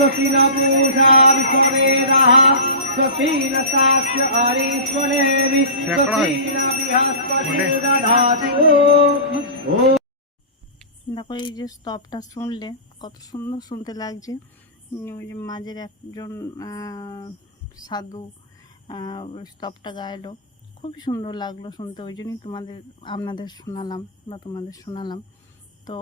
स्वस्तिनपूषा विश्ववेदाः स्वस्तिनस्तास्य हरीश्वरेवि स्वस्तिनबृहस्पतिर्दधातु ओम। দেখো এই যে স্তবটা শুনলে কত সুন্দর শুনতে লাগছে। ওই যে মাঝের একজন সাধু স্তবটা গাইলো, খুবই সুন্দর লাগলো শুনতে, ওই জন্যই আপনাদের শোনালাম। তো